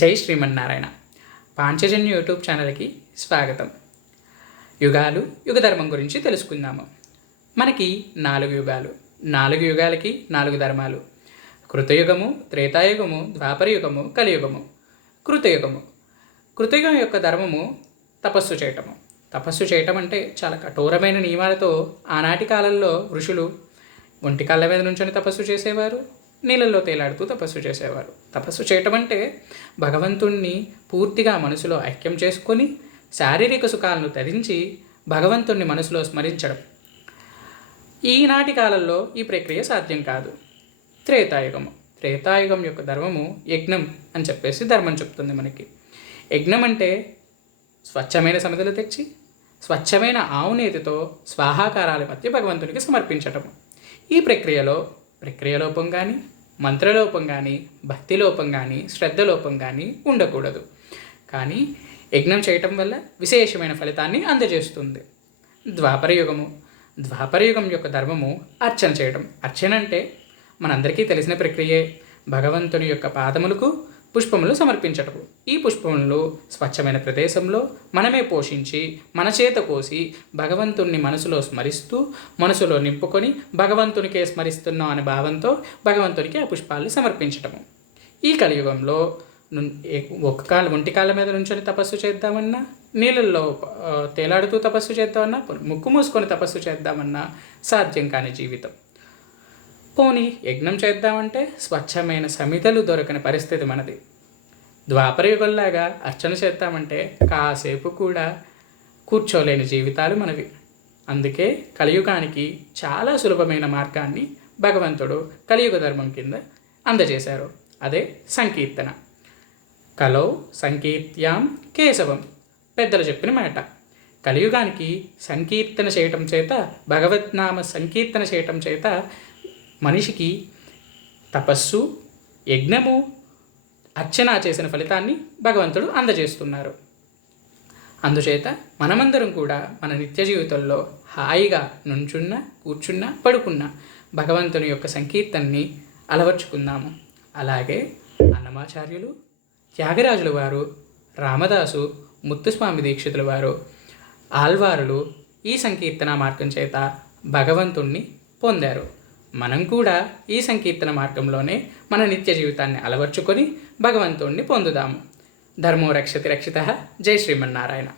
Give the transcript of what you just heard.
జై శ్రీమన్నారాయణ. పాంచజన్య యూట్యూబ్ ఛానల్కి స్వాగతం. యుగాలు, యుగధర్మం గురించి తెలుసుకుందాము. మనకి 4 యుగాలు, 4 యుగాలకి 4 ధర్మాలు. కృతయుగము, త్రేతాయుగము, ద్వాపరయుగము, కలియుగము. కృతయుగం యొక్క ధర్మము తపస్సు చేయటము. తపస్సు చేయటం అంటే చాలా కఠోరమైన నియమాలతో ఆనాటి కాలంలో ఋషులు ఒంటి కాళ్ళ మీద నుంచొని తపస్సు చేసేవారు, నీళ్ళల్లో తేలాడుతూ తపస్సు చేసేవారు. తపస్సు చేయటం అంటే భగవంతుణ్ణి పూర్తిగా మనసులో ఐక్యం చేసుకొని శారీరక సుఖాలను ధరించి భగవంతుణ్ణి మనసులో స్మరించడం. ఈనాటి కాలంలో ఈ ప్రక్రియ సాధ్యం కాదు. త్రేతాయుగం యొక్క ధర్మము యజ్ఞం అని చెప్పేసి ధర్మం చెప్తుంది మనకి. యజ్ఞం అంటే స్వచ్ఛమైన సమిధలు తెచ్చి స్వచ్ఛమైన ఆవు నేతితో స్వాహాకారాల మధ్య భగవంతునికి సమర్పించటము. ఈ ప్రక్రియలోపం కానీ, మంత్రలోపం కానీ, భక్తిలోపం కానీ, శ్రద్ధలోపం కానీ ఉండకూడదు. కానీ యజ్ఞం చేయటం వల్ల విశేషమైన ఫలితాన్ని అందజేస్తుంది. ద్వాపరయుగం యొక్క ధర్మము అర్చన చేయడం. అర్చన అంటే మనందరికీ తెలిసిన ప్రక్రియే. భగవంతుని యొక్క పాదములకు పుష్పములు సమర్పించటము. ఈ పుష్పములు స్వచ్ఛమైన ప్రదేశంలో మనమే పోషించి మన చేత కోసి భగవంతుణ్ణి మనసులో స్మరిస్తూ మనసులో నింపుకొని భగవంతునికే స్మరిస్తున్నాం అనే భావంతో భగవంతునికి ఆ పుష్పాలను సమర్పించటము. ఈ కలియుగంలో ఒంటి కాళ్ళ మీద నుంచొని తపస్సు చేద్దామన్నా, నీళ్ళల్లో తేలాడుతూ తపస్సు చేద్దామన్నా, ముక్కు మూసుకొని తపస్సు చేద్దామన్నా సాధ్యం కాని జీవితం. పోనీ యజ్ఞం చేద్దామంటే స్వచ్ఛమైన సమిధలు దొరకని పరిస్థితి మనది. ద్వాపరయుగంలాగా అర్చన చేద్దామంటే కాసేపు కూడా కూర్చోలేని జీవితాలు మనవి. అందుకే కలియుగానికి చాలా సులభమైన మార్గాన్ని భగవంతుడు కలియుగ ధర్మం కింద అందజేశారు. అదే సంకీర్తన. కలౌ సంకీర్త్యాం కేశవం, పెద్దలు చెప్పిన మాట. కలియుగానికి సంకీర్తన చేయటం చేత, భగవద్నామ సంకీర్తన చేయటం చేత మనిషికి తపస్సు, యజ్ఞము, అర్చన చేసిన ఫలితాన్ని భగవంతుడు అందజేస్తున్నారు. అందుచేత మనమందరం కూడా మన నిత్య జీవితంలో హాయిగా నుంచున్న, కూర్చున్న, పడుకున్న భగవంతుని యొక్క సంకీర్తనని అలవర్చుకుందాము. అలాగే అన్నమాచార్యులు, త్యాగరాజుల వారు, రామదాసు, ముత్తుస్వామి దీక్షితుల వారు, ఆల్వారులు ఈ సంకీర్తన మార్గం చేత భగవంతుణ్ణి పొందారు. మనం కూడా ఈ సంకీర్తన మార్గంలోనే మన నిత్య జీవితాన్ని అలవర్చుకొని భగవంతుణ్ణి పొందుదాము. ధర్మో రక్షతి రక్షితః. జై శ్రీమన్నారాయణ.